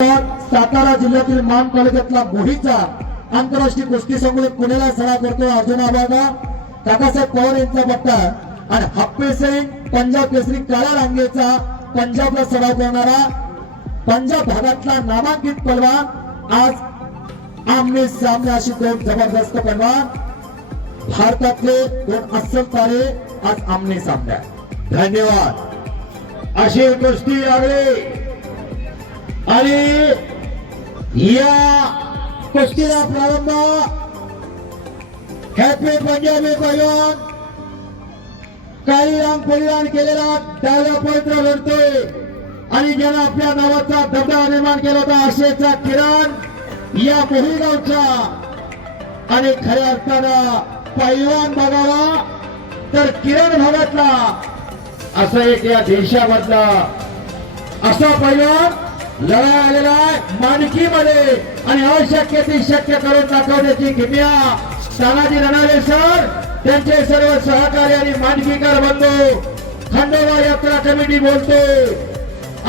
सातारा जिल्ह्यातील मान तालुक्यातला मोहीचा आंतरराष्ट्रीय कुस्ती संकुल पुण्याला सराव करतो अर्जुन आबादा. काकासाहेब पवार यांचा पट्टा आणि हप्पे सिंग पंजाब केसरी काळ्या रांगेचा पंजाबला सराव करणारा पंजाब भागातला नामांकित पलवान. आज आमने सामने अशी दोन जबरदस्त पलवान. भारतातले दोन अस्सल तारे आज आमने सामने धन्यवाद. अशी कुस्ती यावेळी. आणि या कुस्तीला प्रारंभ हॅपी पंजाबी पैलवान काळीराम परिधान केलेला त्याला पवित्र लढतोय आणि ज्यानं आपल्या नावाचा दबदबा निर्माण केला होता आशेचा किरण या मोहीगावचा आणि खऱ्या अर्थानं पैलवान भागाला तर किरण भागातला. असा एक या देशामधला असा पैलवान लढा आलेला आहे. मानकीमध्ये आणि अशक्य ती शक्य करून दाखवण्याची किमया तानाजी रणारे सर त्यांचे सर्व सहकारी आणि मानकीकर बंधू खंडोबा यात्रा कमिटी बोलते.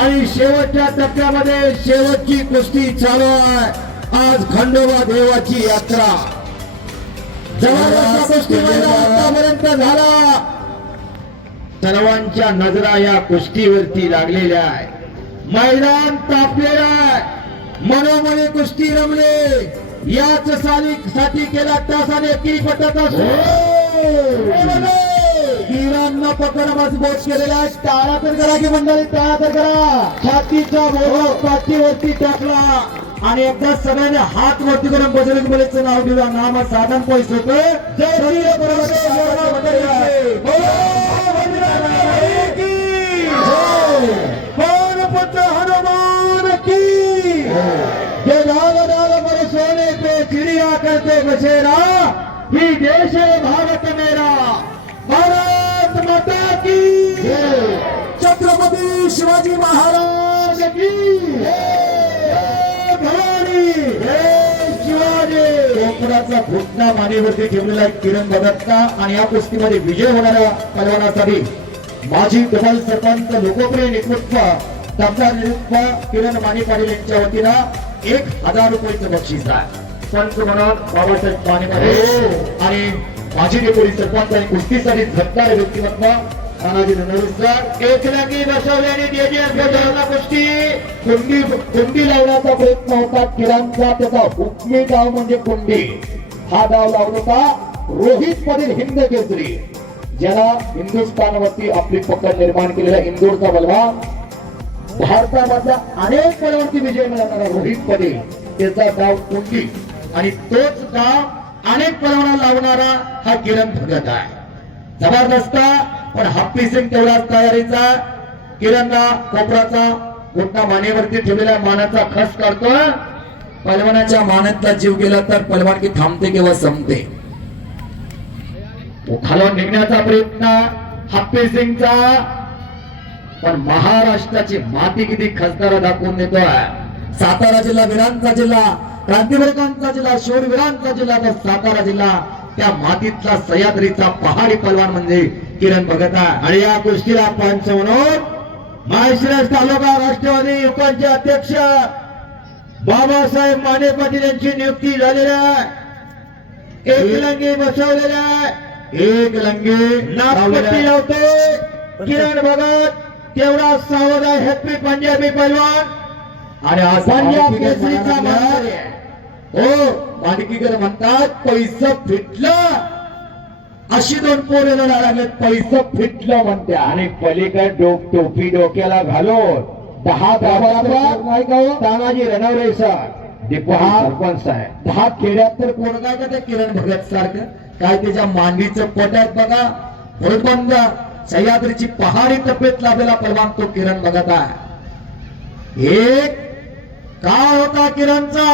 आणि शेवटच्या टप्प्यामध्ये शेवटची कुस्ती चालू आहे. आज खंडोबा देवाची यात्रा. कुस्ती आतापर्यंत झाला. सर्वांच्या नजरा या कुस्तीवरती लागलेल्या आहे मैदान तापलेलं आहे. मनोमनी कुस्ती रमले. याच साली साठी केला तासाने पटका वीरांना पकड मजबूत केलेला आहे. टाळा तर करा की मंडळी टाळा तर करा. छातीचा मोह पाठीवरती टाकला. आणि एकदा सगळ्यांनी हात वरती करून बजरंग बलीचं नाव दिलं. नाम साधन पैसे होते. जय श्री बसेरा ही देश है भारत मेरा. भारत माता की. छत्रपती शिवाजी महाराज की. भवानी. शिवाजी. कोकणाचा मानेवरती ठेवलेला किरण भगतचा आणि या कुस्तीमध्ये विजय होणाऱ्या पलवानासाठी माजी डबल सरपंच लोकप्रिय नेतृत्व डॉक्टर किरण माने पाटील यांच्या वतीनं एक हजार रुपयाचं बक्षीस आहे. बाबासाहेब पाटील आणि माजी सरपंच आणि कुस्तीसाठी झटणारे व्यक्तिमत्व तानाजी सर. बसवल्याने कुस्ती कुंडी कुंडी लावण्याचा प्रयत्न होता. किरणचा त्याचा हुकमी डाव म्हणजे कुंडी. हा डाव लावला होता रोहित पटेल हिंद केसरी. ज्याला हिंदुस्थानवरती आपली पकड निर्माण केलेला इंदोरचा बलवान भारतामधल्या अनेक पदावरती विजय मिळवणारा रोहित पटेल त्याचा डाव कुंडी. आणि तोच डाव अनेक पदावर लावणारा हा किरण भगत आहे. जबरदस्त पण हप्पी सिंग तेवढाच तयारीचा. किरणला कोपराचा घोटणा मानेवरती ठेवलेल्या मानाचा खस करतो पलवानाच्या मानातला जीव गेला तर पलवानकी थांबते किंवा संपते. खालून निघण्याचा प्रयत्न हप्पी सिंगचा. पण महाराष्ट्राची माती किती खसदार दाखवून देतोय. सातारा जिल्हा वीरांचा जिल्हा क्रांतिवीरांचा जिल्हा शूरवीरांचा जिल्हा तर सातारा जिल्हा त्या मातीतला सह्याद्रीचा पहाडी पलवान म्हणजे किरण भगत आहे आणि या गोष्टीला पंच म्हणून माळशिरस तालुका राष्ट्रवादी युवकांचे अध्यक्ष बाबासाहेब माने पाटील यांची नियुक्ती झालेली आहे. एक लंगी बसवलेले आहे. एक लंगी नागपट्टी लावते किरण भगत तेवढा सावध आहे. हॅपी पंजाबी पैलवान. आणि पंजाब केसरीचा आहे. हो मानकीकर म्हणतात पैसे फिटलं. अशी दोन पोरे लढा लागलेत पैसे फिटलं म्हणते. आणि पलीकडे डोक टोपी डोक्याला घालून दहा हो? तानाजी रणवरे सर. दीपू सरपंच आहे दहा खेड्यात तर कोण काय का त्या किरण भगत सारखं? काय त्याच्या मांडीचं पोटात बघा. हुडबंद सह्याद्रीची पहाडी तब्येत लाभलेला परवान तो किरण भगत आहे. एक का होता किरणचा?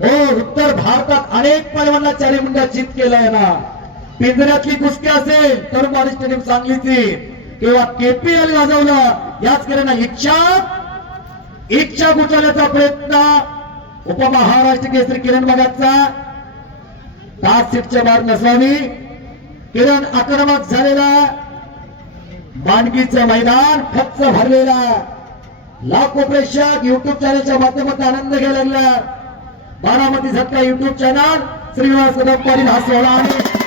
हो उत्तर भारतात अनेक पैलवानला चारी चित केलाय ना. पिंजऱ्यातली कुस्ती असेल तर बारी स्टेडियम सांगलीची किंवा केपीएल गाजवलं. याच किरण इच्छा इच्छा गुचवण्याचा प्रयत्न. उपमहाराष्ट्र केसरी किरण भगतचा पाच सीटच्या बाहेर नसावी किरण आक्रमक झालेला. मांडगीचं मैदान खच्च भरलेला. लाखो प्रेक्षक युट्यूब चॅनलच्या माध्यमातून आनंद घ्यायला लागला. बारामती झटका युट्यूब चॅनल श्रीनिवास कदम पाटील हा सोहळा आहे